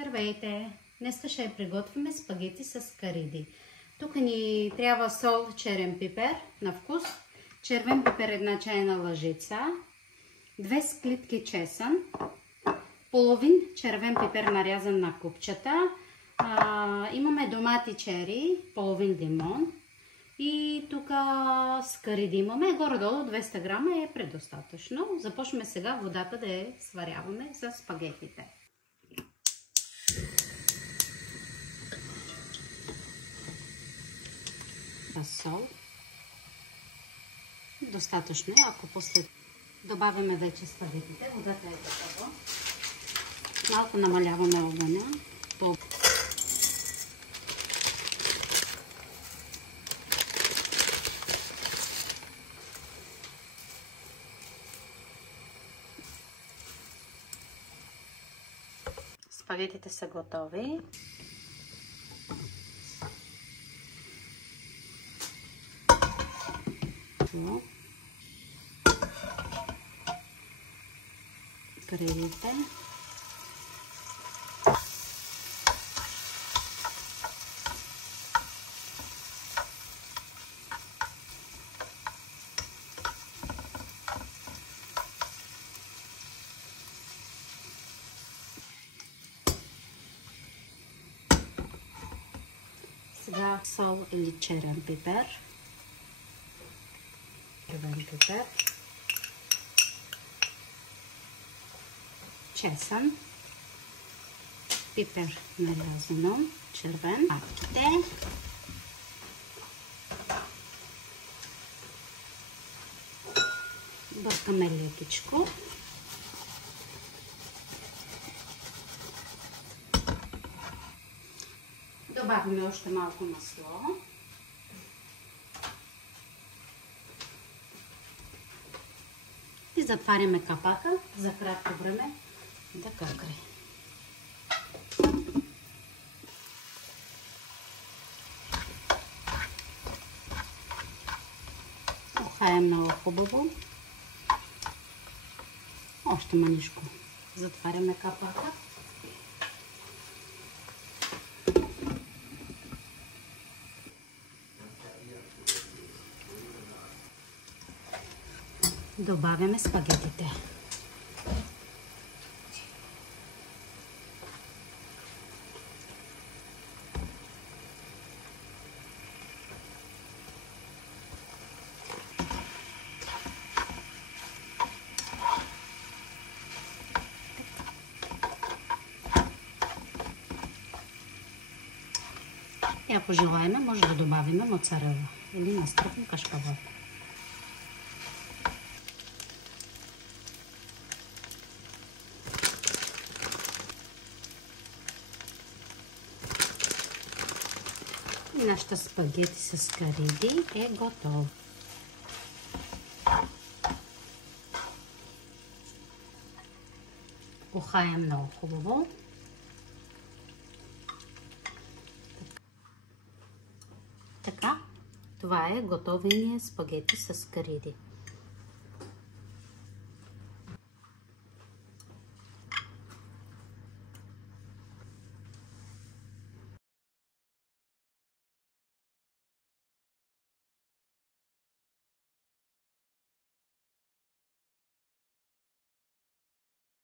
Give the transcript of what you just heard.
Здравейте! Днес ще приготвим спагети с кариди. Тук ни трябва сол, черен пипер на вкус, червен пипер една чайна лъжица, 2 склитки чесън, половин червен пипер нарязан на купчета, имаме домати чери, половин лимон и тук с кариди имаме горе-долу 200 грама е предостатъчно. Започваме сега водата да я сваряваме за спагетите. Сол. Достатъчно е, ако после добавяме вече спагетите, водата е готова. Малко намаляваме огъня. Спагетите са готови. Каридите. Сега сол или черен пипер. Червен пипер. Чесън. Пипер нарязано. Червен. Папките. Бъркаме лекичко. Добавяме още малко масло. И затваряме капака за кратко време да къркри. Охая много хубаво. Още манишко. Затваряме капака. Добавяме спагетите. И ако желаем, може да добавим моцарела или настръхнем кашкавал. Нашата спагети с кариди е готова. Охая много хубаво. Така, това е готовения спагети с кариди.